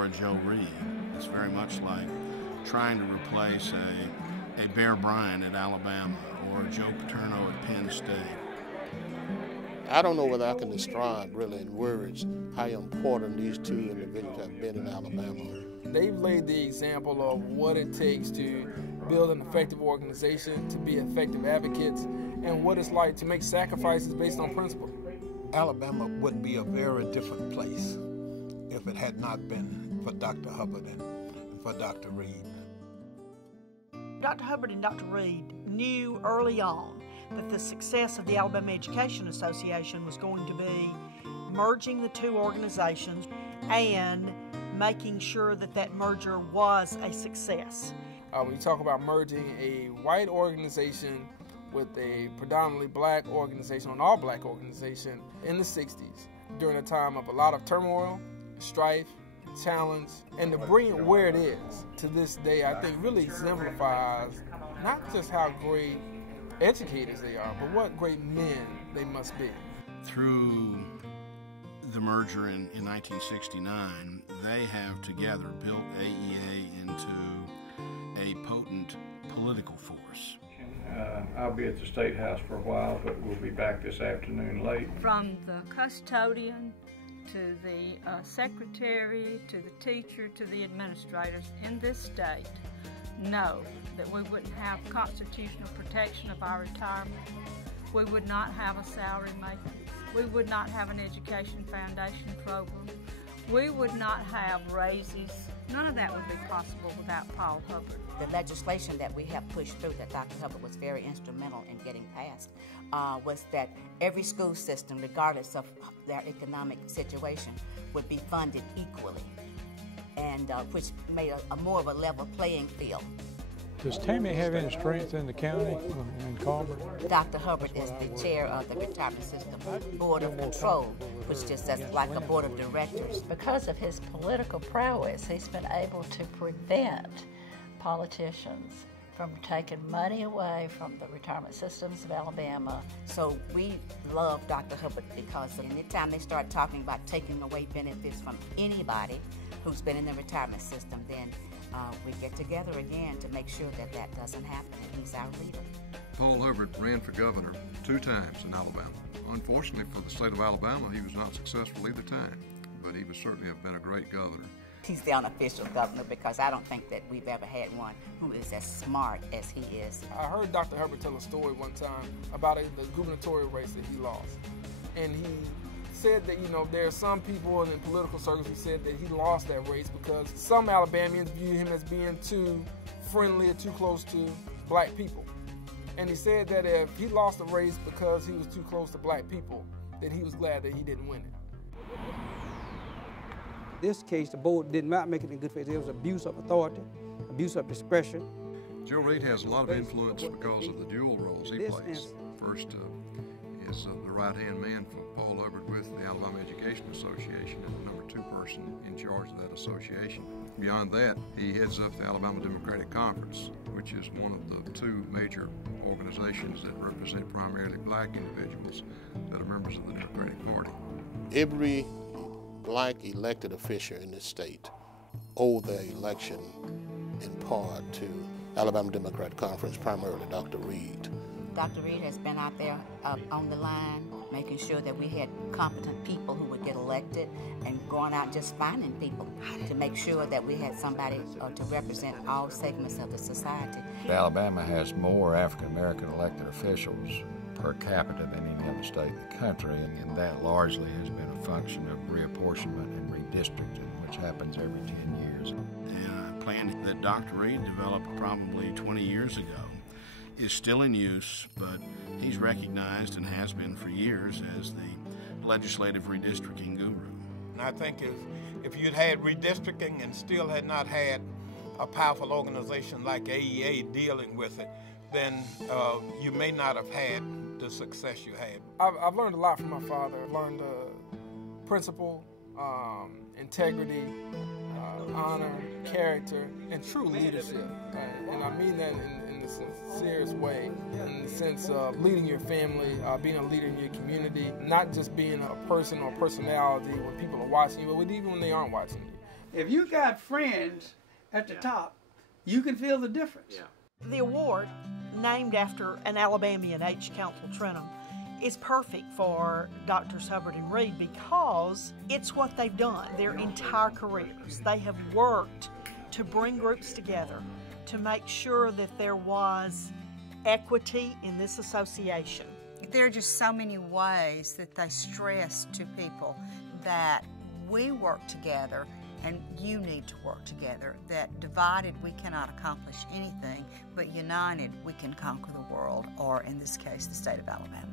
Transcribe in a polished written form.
for a Joe Reed. It's very much like trying to replace a Bear Bryant at Alabama or a Joe Paterno at Penn State. I don't know whether I can describe really in words how important these two individuals have been in Alabama. They've laid the example of what it takes to build an effective organization, to be effective advocates, and what it's like to make sacrifices based on principle. Alabama would be a very different place if it had not been for Dr. Hubbert and for Dr. Reed. Dr. Hubbert and Dr. Reed knew early on that the success of the Alabama Education Association was going to be merging the two organizations and making sure that that merger was a success. When you talk about merging a white organization with a predominantly black organization, an all-black organization in the 60s, during a time of a lot of turmoil, strife, challenge, and to bring it where it is to this day, I think really exemplifies not just how great educators they are, but what great men they must be. Through the merger in 1969, they have together built AEA into a potent political force. I'll be at the State House for a while, but we'll be back this afternoon late. From the custodian to the secretary, to the teacher, to the administrators in this state know that we wouldn't have constitutional protection of our retirement. We would not have a salary maker. We would not have an education foundation program. We would not have raises. None of that would be possible without Paul Hubbert. The legislation that we have pushed through that Dr. Hubbert was very instrumental in getting passed was that every school system, regardless of their economic situation, would be funded equally, and which made a more of a level playing field. Does Tammy have any strength in the county in Carver? Dr. Hubbert is the chair of the Retirement System Board of Control, which is just like a board of directors. Because of his political prowess, he's been able to prevent politicians from taking money away from the retirement systems of Alabama. So we love Dr. Hubbert because anytime they start talking about taking away benefits from anybody who's been in the retirement system, then we get together again to make sure that that doesn't happen, and he's our leader. Paul Hubbert ran for governor 2 times in Alabama. Unfortunately for the state of Alabama, he was not successful either time, but he would certainly have been a great governor. He's the unofficial governor because I don't think that we've ever had one who is as smart as he is. I heard Dr. Hubbert tell a story one time about the gubernatorial race that he lost, and he said that, there are some people in political circles who said that he lost that race because some Alabamians view him as being too friendly or too close to black people. And he said that if he lost the race because he was too close to black people, then he was glad that he didn't win it. This case, the board did not make it in good faith. There was abuse of authority, abuse of discretion. Joe Reed has a lot of influence because of the dual roles he plays. First, is the right-hand man for Paul Hubbert with the Alabama Education Association and the #2 person in charge of that association. Beyond that, he heads up the Alabama Democratic Conference, which is one of the 2 major organizations that represent primarily black individuals that are members of the Democratic Party. Every black elected official in this state owe their election in part to Alabama Democratic Conference, primarily Dr. Reed. Dr. Reed has been out there on the line, making sure that we had competent people who would get elected and going out just finding people to make sure that we had somebody to represent all segments of the society. Alabama has more African-American elected officials per capita than any other state in the country, and that largely has been a function of reapportionment and redistricting, which happens every 10 years. And a plan that Dr. Reed developed probably 20 years ago is still in use, but he's recognized and has been for years as the legislative redistricting guru. And I think if you'd had redistricting and still had not had a powerful organization like AEA dealing with it, then you may not have had the success you had. I've learned a lot from my father. I've learned principle, integrity, honor, character, and true leadership. And I mean that in the sincerest way, in the sense of leading your family, being a leader in your community, not just being a person or personality when people are watching you, but even when they aren't watching you. If you got friends at the top, you can feel the difference. The award, named after an Alabamian, H. Councill Trenholm, is perfect for Drs. Hubbert and Reed because it's what they've done their entire careers. They have worked to bring groups together to make sure that there was equity in this association. There are just so many ways that they stress to people that we work together and you need to work together, that divided we cannot accomplish anything, but united we can conquer the world, or in this case, the state of Alabama.